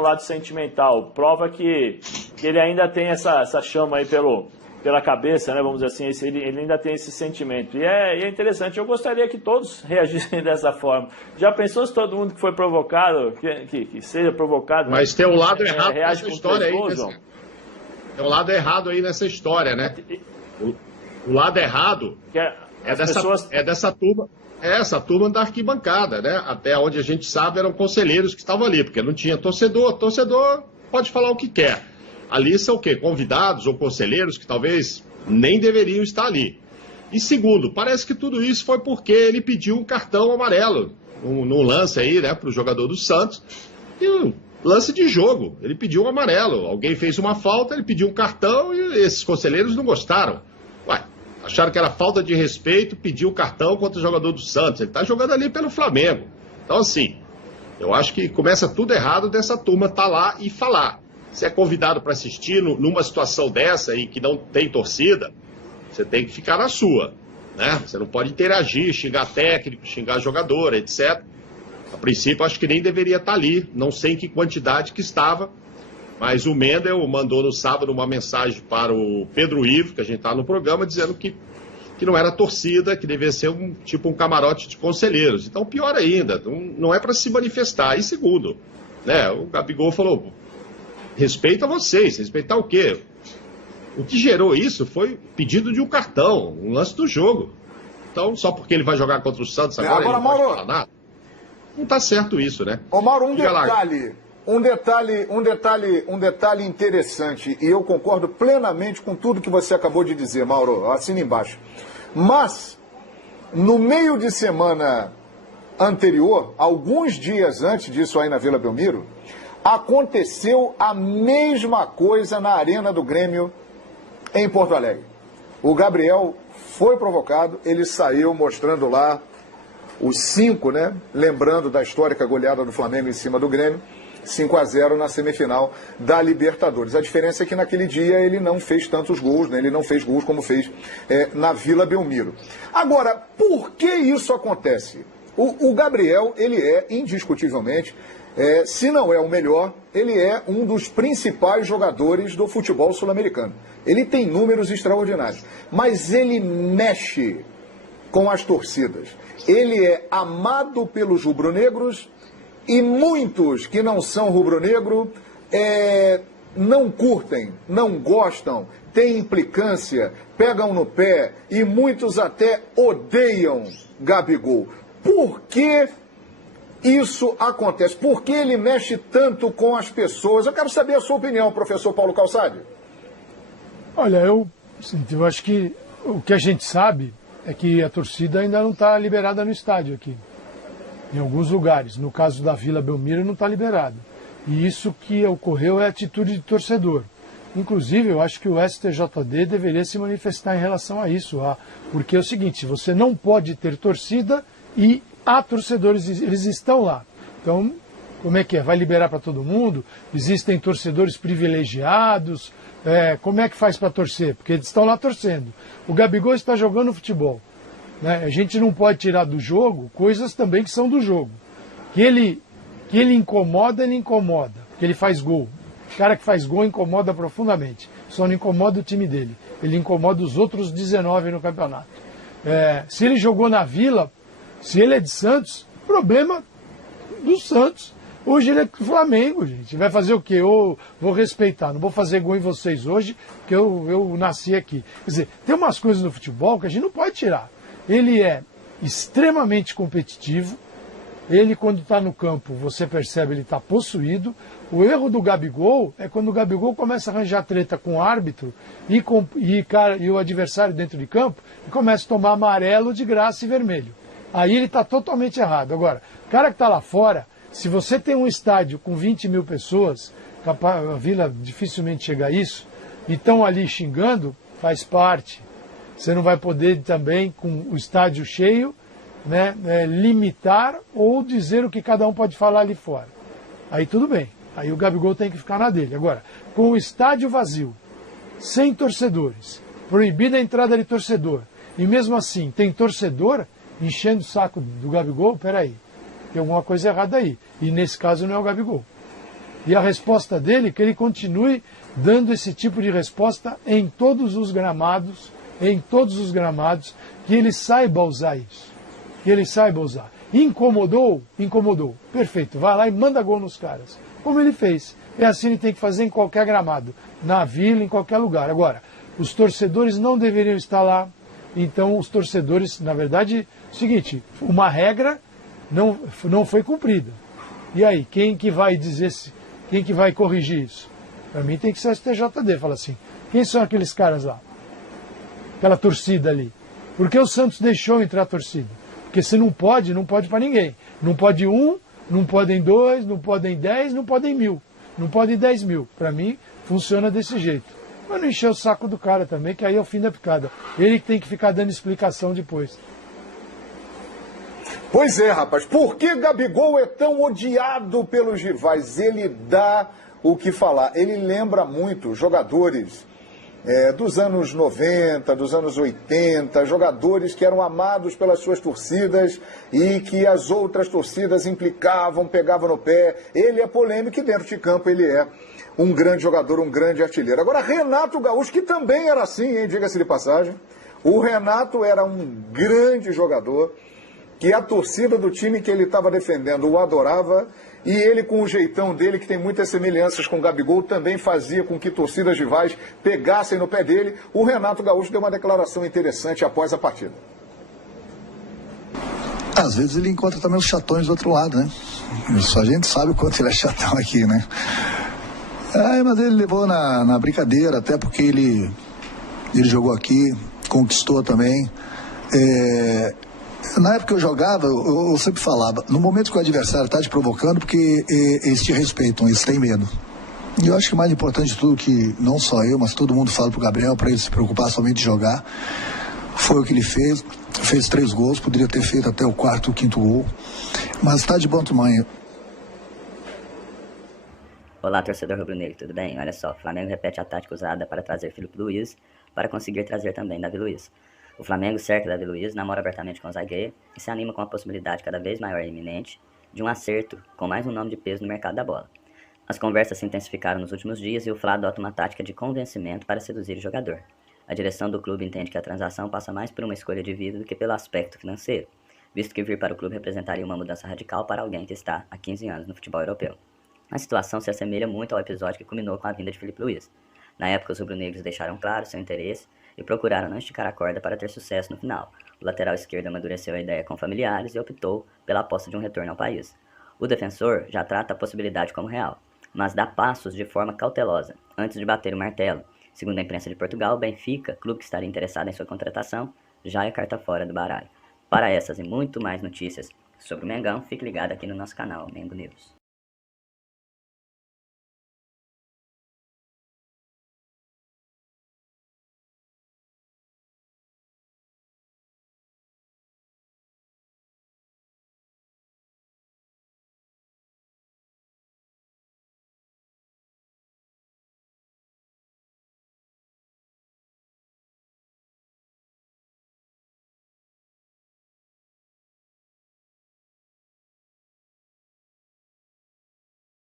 lado sentimental, prova que ele ainda tem essa chama aí pela cabeça, né, vamos dizer assim, ele ainda tem esse sentimento. E é interessante, eu gostaria que todos reagissem dessa forma. Já pensou se todo mundo que foi provocado, que seja provocado... Mas tem um lado errado reage nessa com história aí, gols, né? Tem um lado errado aí nessa história, né? O lado errado é dessa turma... Essa turma da arquibancada, né? Até onde a gente sabe eram conselheiros que estavam ali, porque não tinha torcedor. Torcedor pode falar o que quer. Ali são o quê? Convidados ou conselheiros que talvez nem deveriam estar ali. E segundo, parece que tudo isso foi porque ele pediu um cartão amarelo num lance aí, né, para o jogador do Santos. E um lance de jogo, ele pediu um amarelo. Alguém fez uma falta, ele pediu um cartão e esses conselheiros não gostaram. Ué, acharam que era falta de respeito, pediu o cartão contra o jogador do Santos. Ele está jogando ali pelo Flamengo. Então, assim, eu acho que começa tudo errado dessa turma estar lá e falar. Se é convidado para assistir numa situação dessa e que não tem torcida, você tem que ficar na sua, né? Você não pode interagir, xingar técnico, xingar jogador, etc. A princípio, acho que nem deveria estar ali. Não sei em que quantidade que estava. Mas o Mendel mandou no sábado uma mensagem para o Pedro Ivo, que a gente está no programa, dizendo que não era torcida, que devia ser um camarote de conselheiros. Então, pior ainda, não é para se manifestar. E segundo, né, o Gabigol falou, respeita vocês, respeitar o quê? O que gerou isso foi pedido de um cartão, um lance do jogo. Então, só porque ele vai jogar contra o Santos agora ele não Mauro, pode falar nada. Não está certo isso, né? Ô Mauro, um detalhe interessante, e eu concordo plenamente com tudo que você acabou de dizer, Mauro, assina embaixo. Mas, no meio de semana anterior, alguns dias antes disso aí na Vila Belmiro, aconteceu a mesma coisa na Arena do Grêmio em Porto Alegre. O Gabriel foi provocado, ele saiu mostrando lá os 5, né? Lembrando da histórica goleada do Flamengo em cima do Grêmio. 5-0 na semifinal da Libertadores. A diferença é que naquele dia ele não fez tantos gols, né? Ele não fez gols como fez na Vila Belmiro. Agora, por que isso acontece? O Gabriel, ele é indiscutivelmente, se não é o melhor, ele é um dos principais jogadores do futebol sul-americano. Ele tem números extraordinários, mas ele mexe com as torcidas. Ele é amado pelos rubro-negros, e muitos que não são rubro-negro não curtem, não gostam, têm implicância, pegam no pé e muitos até odeiam Gabigol. Por que isso acontece? Por que ele mexe tanto com as pessoas? Eu quero saber a sua opinião, professor Paulo Calçade. Olha, eu acho que o que a gente sabe é que a torcida ainda não está liberada no estádio aqui. Em alguns lugares. No caso da Vila Belmiro não está liberado. E isso que ocorreu é atitude de torcedor. Inclusive, eu acho que o STJD deveria se manifestar em relação a isso. Porque é o seguinte, você não pode ter torcida e há torcedores, eles estão lá. Então, como é que é? Vai liberar para todo mundo? Existem torcedores privilegiados? Como é que faz para torcer? Porque eles estão lá torcendo. O Gabigol está jogando futebol. Né? A gente não pode tirar do jogo coisas também que são do jogo. Que ele incomoda, ele incomoda, porque ele faz gol. O cara que faz gol incomoda profundamente. Só não incomoda o time dele. Ele incomoda os outros 19 no campeonato. Se ele jogou na Vila, se ele é de Santos, problema do Santos. Hoje ele é do Flamengo, gente. Vai fazer o quê? Eu vou respeitar. Não vou fazer gol em vocês hoje, porque eu nasci aqui. Quer dizer, tem umas coisas no futebol que a gente não pode tirar. Ele é extremamente competitivo. Ele, quando está no campo, você percebe, ele está possuído. O erro do Gabigol é quando o Gabigol começa a arranjar treta com o árbitro e o adversário dentro de campo e começa a tomar amarelo de graça e vermelho. Aí ele está totalmente errado. Agora, o cara que está lá fora, se você tem um estádio com 20 mil pessoas, a Vila dificilmente chega a isso, e estão ali xingando, faz parte. Você não vai poder também, com o estádio cheio, né, limitar ou dizer o que cada um pode falar ali fora. Aí tudo bem. Aí o Gabigol tem que ficar na dele. Agora, com o estádio vazio, sem torcedores, proibida a entrada de torcedor, e mesmo assim tem torcedor enchendo o saco do Gabigol, peraí, tem alguma coisa errada aí. E nesse caso não é o Gabigol. E a resposta dele é que ele continue dando esse tipo de resposta em todos os gramados, que ele saiba usar isso. Que ele saiba usar. Incomodou? Incomodou. Perfeito. Vai lá e manda gol nos caras. Como ele fez. É assim ele tem que fazer em qualquer gramado. Na Vila, em qualquer lugar. Agora, os torcedores não deveriam estar lá. Então, os torcedores, na verdade, é o seguinte, uma regra não foi cumprida. E aí, quem que vai dizer, quem que vai corrigir isso? Para mim tem que ser a STJD. Fala assim, quem são aqueles caras lá? Aquela torcida ali. Por que o Santos deixou entrar a torcida? Porque se não pode para ninguém. Não pode 1, não podem 2, não podem 10, não podem 1000. Não podem 10 mil. Para mim, funciona desse jeito. Mas não encher o saco do cara também, que aí é o fim da picada. Ele que tem que ficar dando explicação depois. Pois é, rapaz. Por que Gabigol é tão odiado pelos rivais? Ele dá o que falar. Ele lembra muito jogadores dos anos 90, dos anos 80, jogadores que eram amados pelas suas torcidas e que as outras torcidas implicavam, pegavam no pé. Ele é polêmico e dentro de campo ele é um grande jogador, um grande artilheiro. Agora, Renato Gaúcho, que também era assim, hein, diga-se de passagem. O Renato era um grande jogador, que a torcida do time que ele estava defendendo o adorava, e ele, com o jeitão dele, que tem muitas semelhanças com o Gabigol, também fazia com que torcidas rivais pegassem no pé dele. O Renato Gaúcho deu uma declaração interessante após a partida. Às vezes ele encontra também os chatões do outro lado, né? Só a gente sabe o quanto ele é chatão aqui, né? Mas ele levou na brincadeira, até porque ele jogou aqui, conquistou também. Na época que eu jogava, eu sempre falava, no momento que o adversário está te provocando, porque eles te respeitam, eles têm medo. E eu acho que o mais importante de tudo, que não só eu, mas todo mundo fala pro Gabriel, para ele se preocupar somente em jogar, foi o que ele fez. Fez 3 gols, poderia ter feito até o 4º, 5º gol, mas está de bom tamanho. Olá, torcedor rubro-negro, tudo bem? Olha só, o Flamengo repete a tática usada para trazer Filipe Luís, para conseguir trazer também Davi Luiz. O Flamengo cerca Davi Luiz, namora abertamente com o zagueiro e se anima com a possibilidade cada vez maior e iminente de um acerto com mais um nome de peso no mercado da bola. As conversas se intensificaram nos últimos dias e o Fla adota uma tática de convencimento para seduzir o jogador. A direção do clube entende que a transação passa mais por uma escolha de vida do que pelo aspecto financeiro, visto que vir para o clube representaria uma mudança radical para alguém que está há 15 anos no futebol europeu. A situação se assemelha muito ao episódio que culminou com a vinda de Filipe Luís. Na época, os rubro-negros deixaram claro seu interesse e procuraram não esticar a corda para ter sucesso no final. O lateral esquerdo amadureceu a ideia com familiares e optou pela aposta de um retorno ao país. O defensor já trata a possibilidade como real, mas dá passos de forma cautelosa, antes de bater o martelo. Segundo a imprensa de Portugal, o Benfica, clube que estaria interessado em sua contratação, já é carta fora do baralho. Para essas e muito mais notícias sobre o Mengão, fique ligado aqui no nosso canal Mengo News.